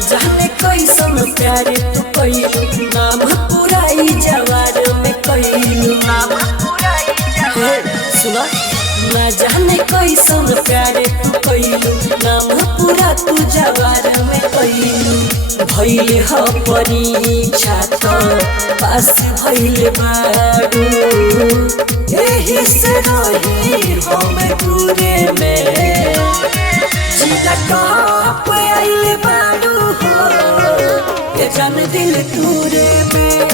जाने कैसन प्यार तू कइलू, नाम पुराई जवार में कइलू। हे सुना, ना जाने कैसन प्यार तू कइलू, नाम पूरा तू जवार में कइलू। भइले ह परीक्षा त पास भइले बारू, एही से रही हम दूरे में। जिला कप आइले बारू हो, ये जान दिल दूरे में।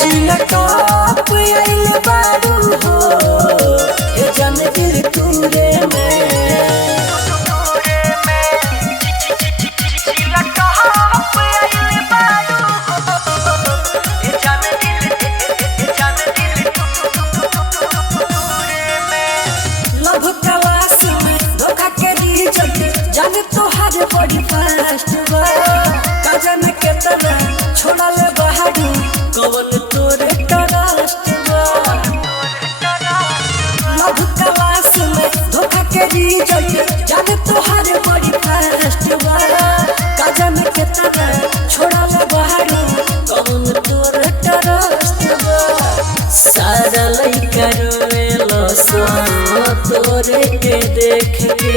जिला कप आइले बारू हो, ये जान दिल दूरे में। जाने तोहार बड़ी फास्ट बा, काजन के तना छोड़ल बहादू, कवन तोरे ट्रस्ट बा। लव क्लास में धोखा के रिजल्ट, जाने तोहार बड़ी फास्ट बा, काजन के तना छोड़ल बहादू, कवन तोरे ट्रस्ट बा। सारा लइका रोवेला सा तोरे के देख के,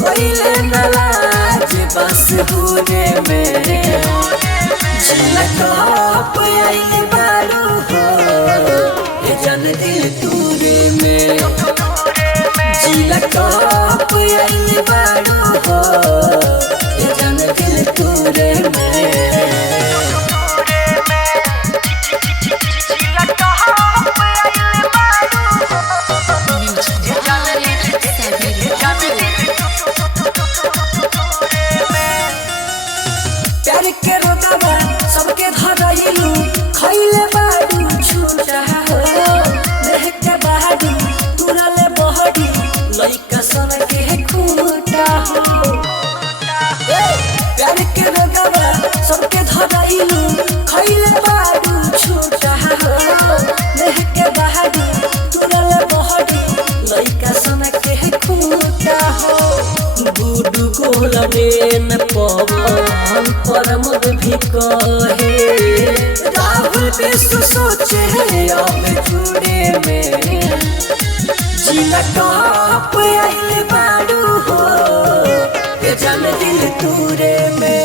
कोइले नलाज बस होने मेरे। जिला कप आइले बारू हो, ये जान दिल दूरी में। जिला कप आइले बारू हो, ये जान दिल दूरी में। प्यार के रोतावा सबके धरइलू, खइले बारू छूटा हो। देह के बहादू तुरले बहडी, लइका सन के खूटा हो। प्यार के रोतावा सबके धरइलू, खइले बारू छूटा हो। देह के बहादू तुरले बहडी, लइका सन के खूटा हो। गुडू गोलडेन पवन परमद भी कहे, राहुल विश्व सोचे अब जुड़े में। जिला कप आइले बारू हो, ये जान दिल दूरे में।